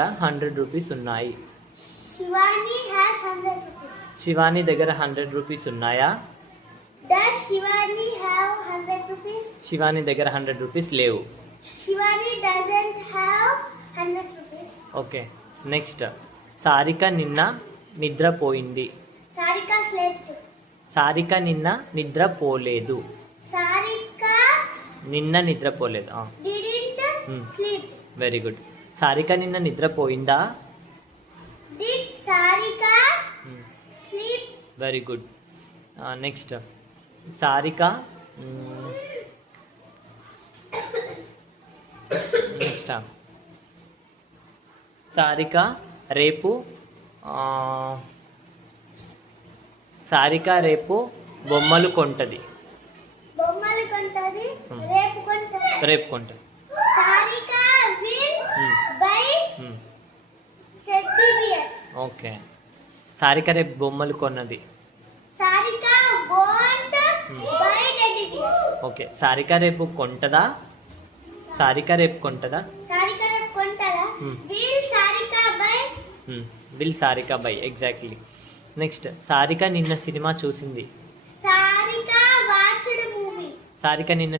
100 rupees ఉన్నాయి. Shivani has 100 rupees. Shivani దగ్గర 100 rupees ఉన్నాయా? Does Shivani have 100 rupees? Shivani దగ్గర 100 రూపీస్ లేవు. Shivani doesn't have 100 rupees. Okay, next. Sarika నిన్న నిద్రపోయింది. Sarika slept. సారిక నిన్న నిద్రపోలేదు. Sarika నిన్న నిద్రపోలేదు. didn't sleep. Very good. Sarika నిన్న నిద్రపోయిందా? Did Sarika sleep? Very good. Next. Sarika next Sarika రేపు సారిక రేపు బొమ్మలు కొంటది. బొమ్మలు కొంటది. రేపు కొంటది. రేపు కొంటది. Sarika will buy teddy bears. Okay. Sarika రేపు బొమ్మలు కొన్నది. Sarika won't buy teddy bears. Okay. Sarika రేపు కొంటదా? సారిక రేపు కొంటదా? Sarika రేపు కొంటదా? Will Sarika buy? Will Sarika by. Exactly. Next. Sarika నిన్న సినిమా చూసింది. Sarika watched movie. సారిక నిన్న